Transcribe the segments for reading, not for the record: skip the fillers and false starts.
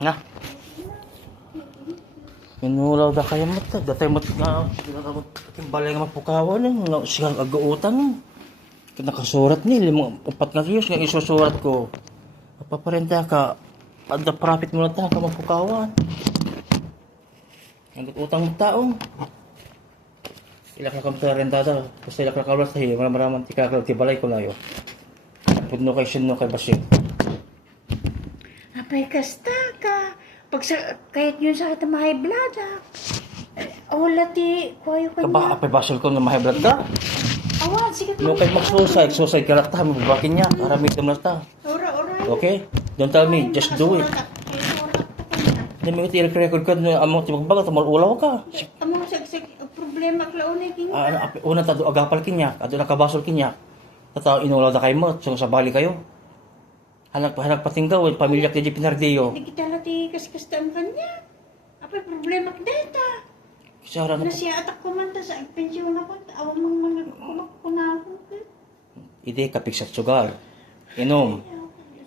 Nga. Minulaw da kayo mata. Datay mata nga. Balay nga mapukawan. Sigang agautan. Nakasurat ni. 4 nga kiyos nga isusurat ko. Paparenta ka. Ada profit mo na ta. Ka mapukawan. Ang utang mo taong. Ilak na kang renta daw. Kasi ilak na kaulat sa hiyo. Maramang tikakalaw. Tibalay ko na yun. Pudno kay sino kay Basil. Apay kasta ka. Pag kahit yun sa kita mahay blada. Wala ti, kuwayo ka Kaba, niya. apay Basil ko na mahiblad ka. Awan, sige No kay mag-suicide ka lang ta. Mababakin niya. Aramid ka na ta. Ora. Okay? Don't tell me. Just do it. Hindi mo iti record ka. Among tibagbaga. Ulaw ka. Among problema klaunay kinga. Una ta agapal kinyak. Ato nakabasol kinyak. Tataw inulaw da kay mo. So sa bali kayo. Hanak patinggaw. Pamilya kay Pinardio. Hindi kita lati kaskasta ang kanya. Apay problema kdeta. Kisara na. Na siya atak kumanta sa pensyon ako. Awan mong mga kumakunahon ko. Ide kapik sa sugar. Inom.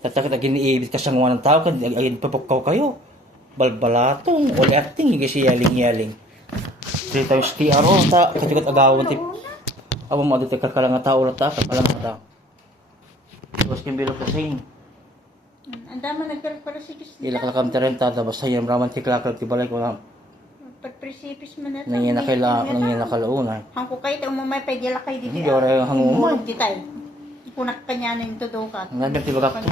Tatakit giniibit ka sang ng tao. Ayun papukaw kayo. Balbalatong. Uliating. Higi siya yaling-yaling. 3 times TRO. Katikat agawan. Awang mo adito kakalang tao na ta. Kakalang ta. Tapos kimbilog ka sa'yo. Ang dama nagkarparasitis Ila kalakam terenta. Tapos sa'yo. Raman tiklakal. Tibalay ko lang. Pagpresipis mo na. Nangyay nakalauna. Hangko kayo, ito mo may pwede lakay dito. Hindi oray ang hangumay. Hulog di tayo. Kunak kanya na yung tudukat. Ang ganda tibagak to.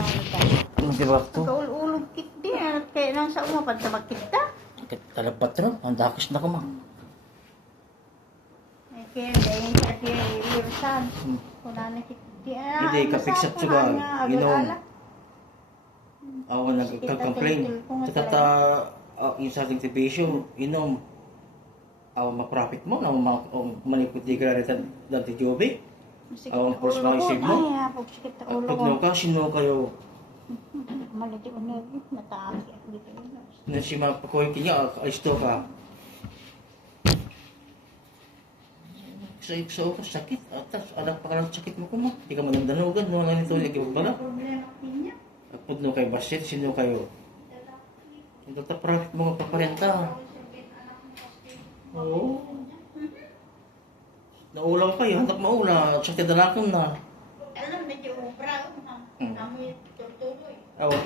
Ang tibagak to. Kaululog kit di. At kaya lang sa umapad sa makita. Talapat ro. Ang dakis na ko ma. Ay kaya dahil sa di lirusan. Kuna na kit di. Hindi kapiksat suga. Ginom. Ako nagka-complain. Tatata yung sa ating tibisyo. Inom. Ako ma-profit mo. Manikot di ka rin dati jobe. Awang pros mga isip mo. Ay, pagsikit na ulo ko. Pagno ka, sino kayo? Maliti ko na yun. Nataas ako dito. Na si mapakoy kanya, alisto ka. Sa ka, sakit. Atas, anak pa ka lang sakit mo ko mo. Hindi ka manandanugan. No, lang ito, lagi magbala. Problema niya. Pagno kay Basit, sino kayo? Ito ta profit mga paparenta. Oo. Naulaw kayo, hantak maula. Sakit dalakam na. Alam na yung ubra. Amoy tutuloy.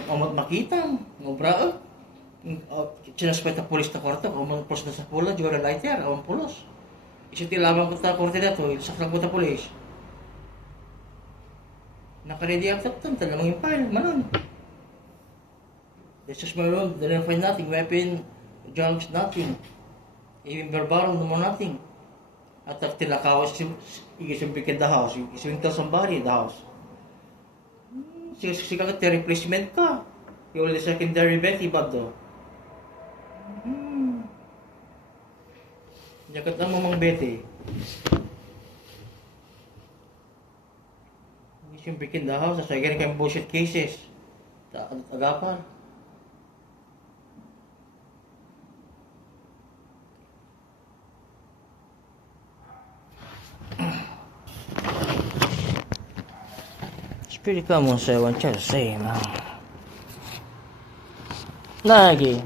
Amat makita. Ubra. Sinaspay ta polis na kwarto. Amat polis na sa pula. Diyo na lighter. Awan pulos. Iso tilaban ko ta kwarto na to. Saklang ko ta polis. Nakaredy ang taptan. Talamang yung file. Manon. This is my room. They didn't find nothing. Weapon, drugs, nothing. Even verbal, no more nothing. At if tinakawas, igisumpikin the house. Iswing tell somebody in the house. Sige ka, replacement ka. Yung only secondary bet, iba do. Yakat ang mamang bet eh. Igisumpikin the house. Asay ganun kayong bullshit cases. Agapan. Pretty common, so I want you to say, man. Nagi.